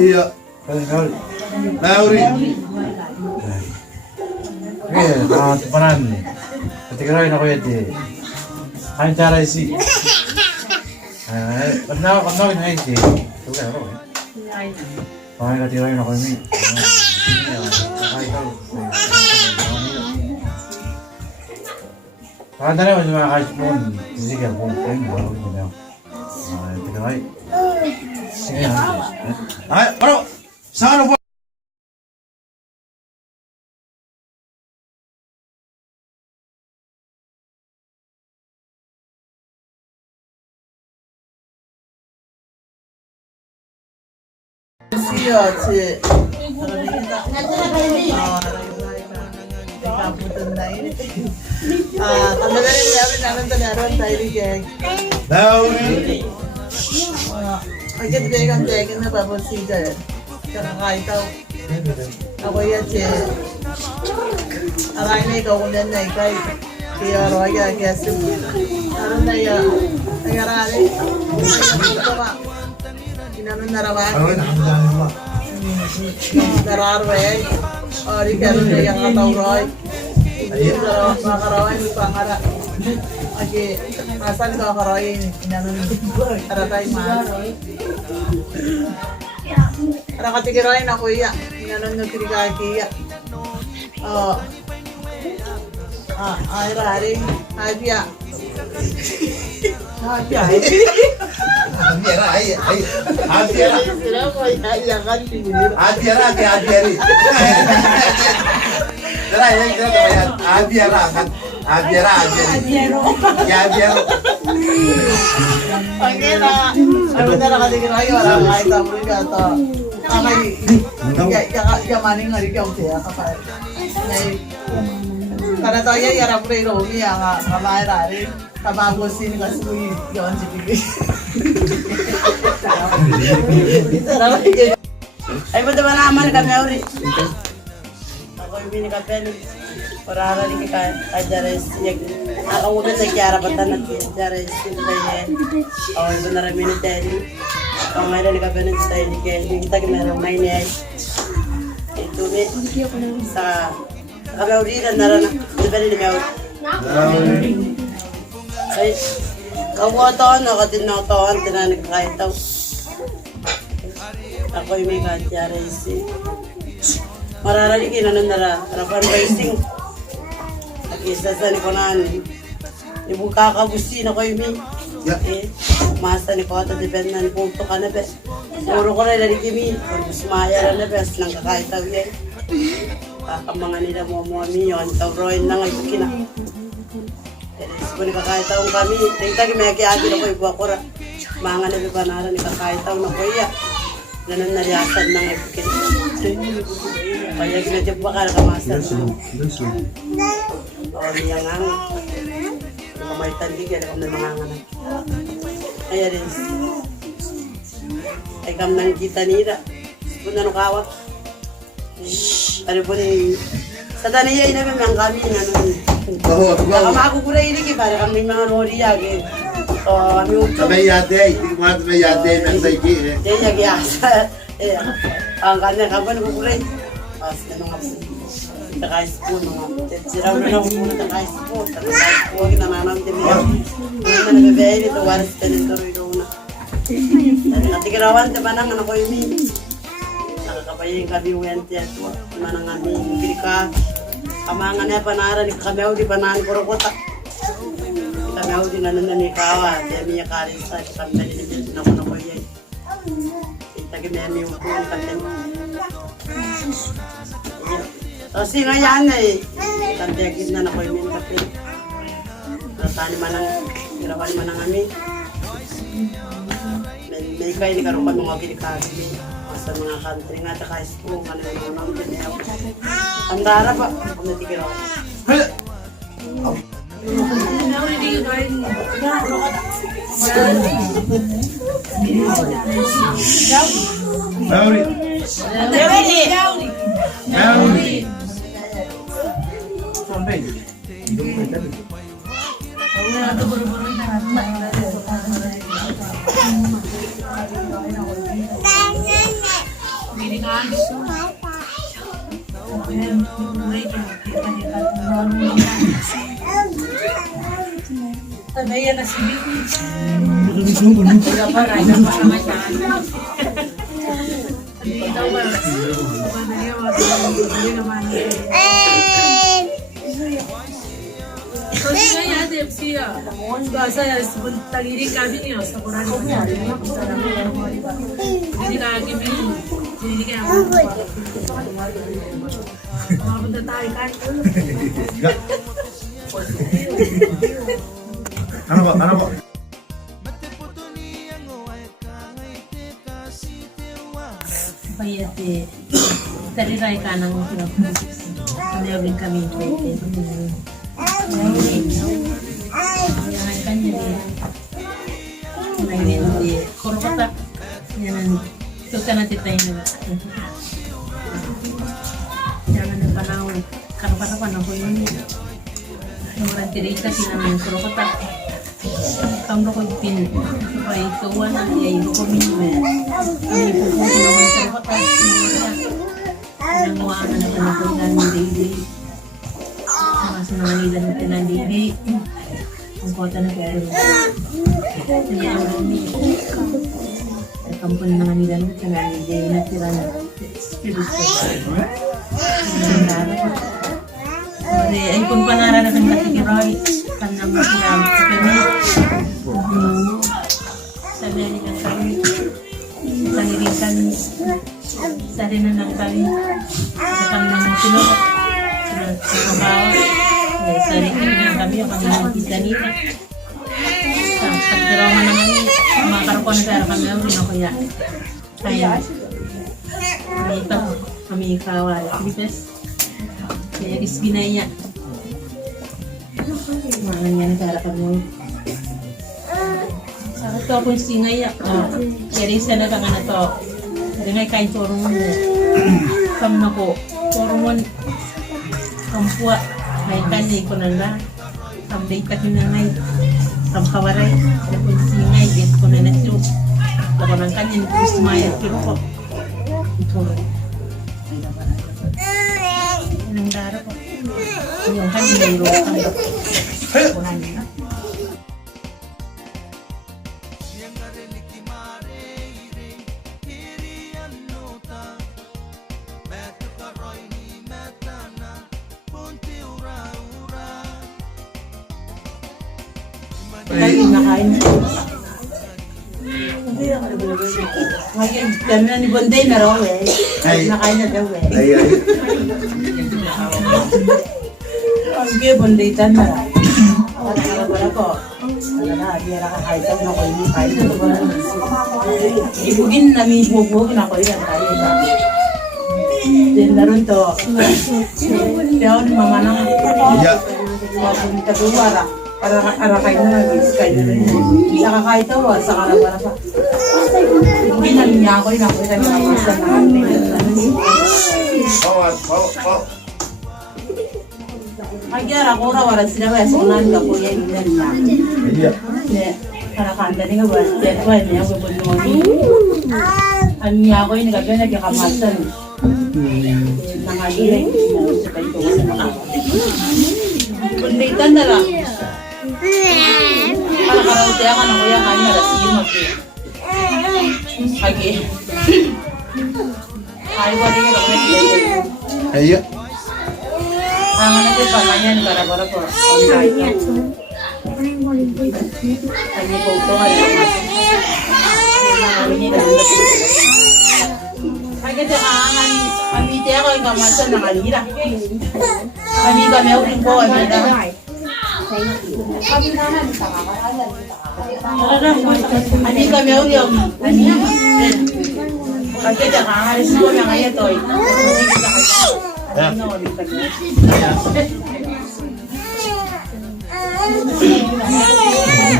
Iya. Lauri. Tupanan. Ketika rin ako yun di. Kain cara isi. Pernah kinain di. Ito ka ako eh. Kain katira rin ako yun. Kanda na yung mga kaisipon. Sige ako. Kain mo. Ketika rin. Sige yan. Ay, bro. Saan ano po? Lauri. Agad vegan na babon siya. Kakakain daw. Ako yan si... Akain na ikaw kung yan na ikay. Kaya roya kaya si... Ano na yan? Nagarali. Ito ka. Inanon narawan. Ano na hamdanin mo? Nararway. O, di karoon na yung kataw roy. Makarawan yung pangara. Kasi, asan ko akaroy. Inanon taratay mahal. Para katigiroy na kuya, inanon ng tirikaki. Ay rari, Adya. Adya. Sila ko ay yakan tigil. Ano na nakatigiroy, wala kahit tapos ka to. Yamanin nga rin yung siya kapag karena tayo yarap rin rogi ang kamarari kababosin ka suwi yon si Bibi ay mo naman naman kami uli ako yung binikapel para rin ka ajares ako muna nagkiarapan na ajares ako yung na rin miniteri ako ngayon nagkapanin tayo ni Kelly kita ginarang may niyay ito sa kami uridan na rin di ba rin ikaw ay kawataan nakatinautawan tinanig kahit tao ako yung may katya racing mararalikin ano nara harapan racing nakisa sa nikonan ibuka kabusin ako yung may masa ni ko ito depende na punto ka na be puro ko rin larikimi mas maya na be nang kakahit tao yan mga nila mo yun tawroin na ngayon kina kung nakakahit taong kami tingtagi may aki-aki na ko ibuwa ko mga nila ba nara nakakahit taong na ko iya nanan nariyasan na ngayon kina kaya ginadya ba ka nakamasan o niya nga may tandi kaya kami na mga nga kaya rin ay kam nang kita nila kung na nukawak ano po ni sa taniya inamin ang kami nga nun nakamakukulay ini para kami mga noriya kami uto May yate, hindi mo natin may yate ng saiki kaya nagyasa ang kanya kaban kukulay as na nung takaispon siraw na lang muna takaispon takaispon ginananam din mo na nabibigay nito waras ka nito rin na Natikirawan ta manang ano ko yun. Nakakapayin kami uwente at manang kami kirika. Kamangan niya panara ni kami di panahan korokota. Kami di nanan ni kawa. Dia miya karisa kami nalilibin na ko yan. Kita kami ami ukun kami. Kasi ngayon eh. Tantiyagin na ko yung kape. Tani manang kirawan manang kami. May kayo ni karupan mga kinikagi sa mga country nga ta kahit po ano yung mga kinaya ang dara pa kung natikiraw Maori. Maori. Sampai. Tadaya na si Bibi. Ano po? Ano po? Payate, tariray ka ng pinag-alawin kami pwede. Yan kanya di. Ngayon di. Korokata. Yan. Ito ka na titay na. Jangan na panahon. Karaparapan ako yun. Yung tirita sinamin korokata. Kamu ko pin. Supaya ikaw na ay ko minime. Ang ipupunta naman korokata. Ang mga anak na ko na hindi. Mas nangilan natin ang bibi. Ang kota na pero hindi ang rumi. Ang kampon na nangilan natin ang hindi natira na spiritual. Ay kung panara na kang natikiroy kan na masiyam sa kami. Sabi niya kami sangirikan sa rin na ng kami sa kanilang sinok. Sarikin kami ang kanilang pisanita. Sa pagkirawan naman mga karapon na kaya kami ang rinakaya. Kaya kami kawal. Pilipes. Kaya isginay niya. Mga nangyari kaya kami. Sakit ko akong singay. Kaya rin sana ka nga na to. Kaya nga kain turong mo. Kam na ko. Turong mo. Kampua. Kaya kanay ko na lang. Kambay ka yun na ngay. Kamkawaray. Kaya kung singay. Get ko na na siyo. Ako ng kanya. Nito sumaya. Kiro ko. Ito. Ang dara ko. Yung kanya na yung kanya. Nakain. Ngayon, kami na ni Bonday na raw eh. Nakain na daw eh. Ay, ay. Ang kaya Bonday tan na. Wala ko. Wala na, di na kakain daw na ko yung kain na ba? Ibugin na mismo bugin ako yan tayo na. Then naroon to. Kaya ni mama nang kita buwara. Para kain na lang, kain na rin. Saka kahit tawa, saka lang para pa. Hindi na niya ako, inakuha na ako sa namin. Ay, kaya ako na waran sila ba, so nang ka po yan na niya. Para kanta niya ba, kaya ba, niya ako bunoni. Ang niya ako, inagabi na kikamasan. Nangalilay, sa kayo ko sa mga. Kunditan na lang. Para karaw siya ka na kuya kanya, rasiyo mag Lagi. Ay, wala yung naman niya. Ayo. Ang ano din pa yan, para po. Online. Lagi po ito. Ay, kasi kami tayo ko yung kamasa ng alira. Kami ulit po. Kami ulit yung kasi nakakalis ko na ngayon to.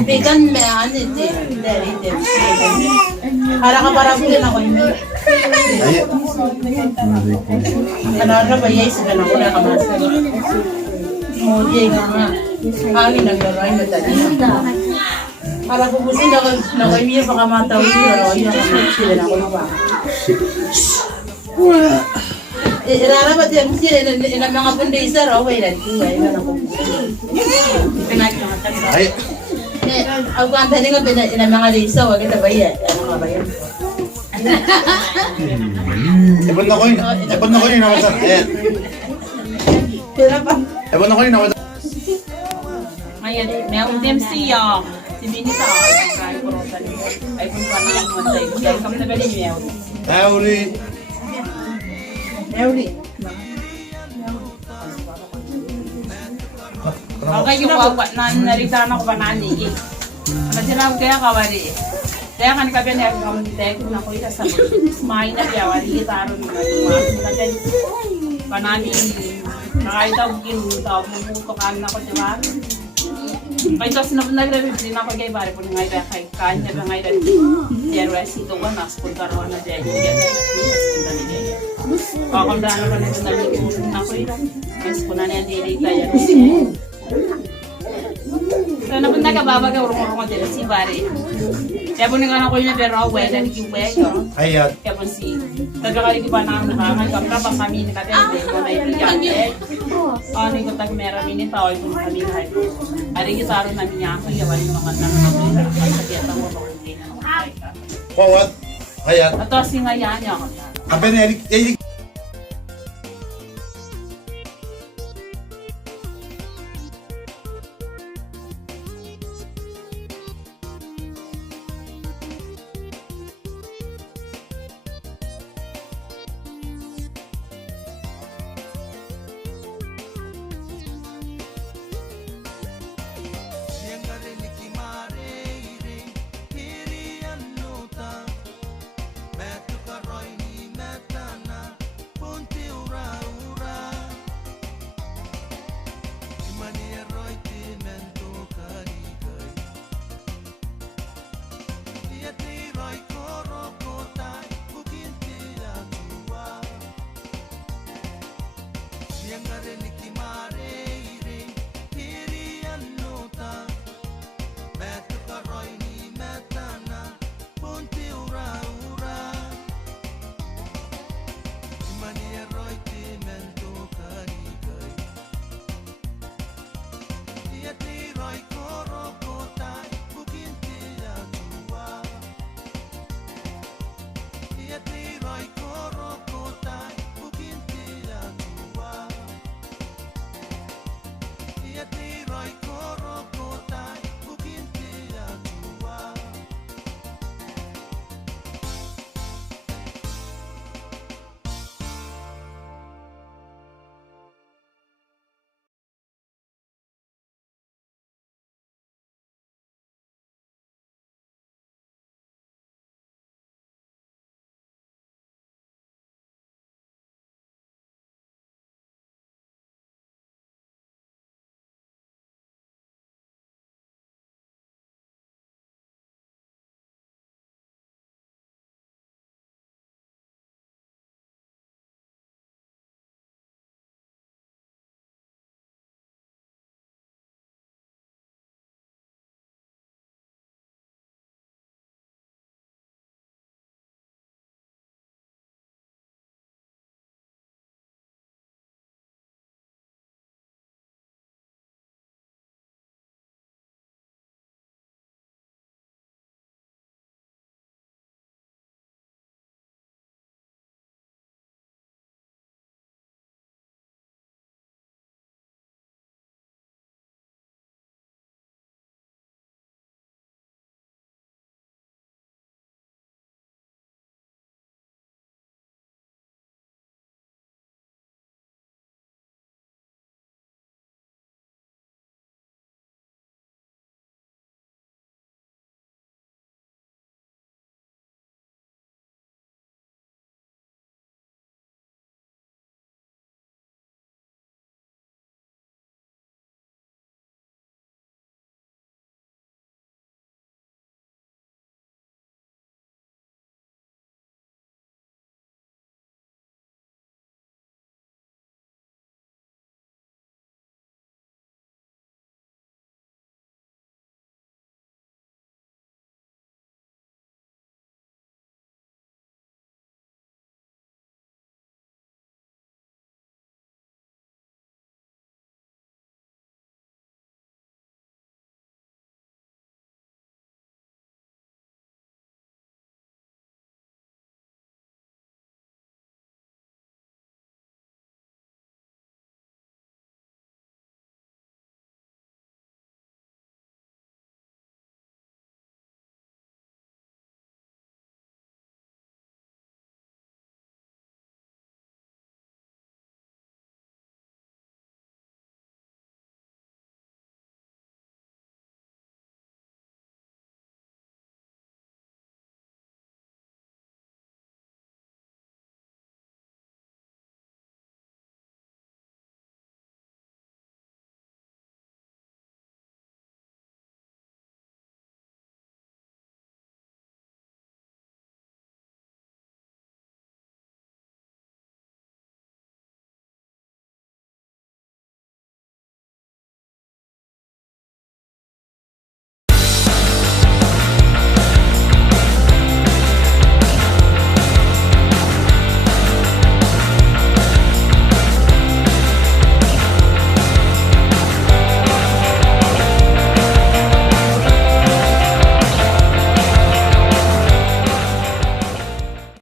Vegan me ano ito. Para ka parang din ako hindi. Ayo. Kanara ba yes ka na ko na kamasa. Modi nga. Hangin naglaray madali. Para pupusin ako na ko miyo baka matawid pero yun ang sila na ko ba. Irarapat yan sila na mga fundraiser o wala dito ay na ko. Pinakita ka. Ayo. Ako ang tani nga ina mga liso wag kita bayad. Ano nga bayad? Ipon na ko yun. Ipon na ko yun. Pera pa. Ipon na ko yun. Ngayon, may untem siya. Si Minnie sa ay korotan. Ay kung paano ang matay. Kaya kami na galing niya. Auri. Okay, yung wawa na narita na ko pa nani. Natirang kaya kawari. Kaya kan kabi na ako dito na ko ita sa kumain na biya wali taro ni na din. Panani nakaitaw ginutaw mo ko kan na ko diba. Kaya tos na nagre din ako kay bare po ngay ba kay kanya ba ngay din. Pero si to wa mas pun karon na din. Ako dano pa nito na ko ita. Mas kuna na dili tayo. So napunta ka baba ka urong din si bare. Kaya po nga ako yun na pero away na nag-iway ko. Ayat. Kaya po si nagkakalik pa na naman kapra pa kami ni katende mo na ibigan eh. Ano yung tag mera minute tawag kung kami na ito. Ari kita aro na niya ako yawan yung mga nang nabuhay sa kiyata mo ba kung na. Forward. Ayat. Ato si nga yan niya ako. Apa ni Erik? Yang ada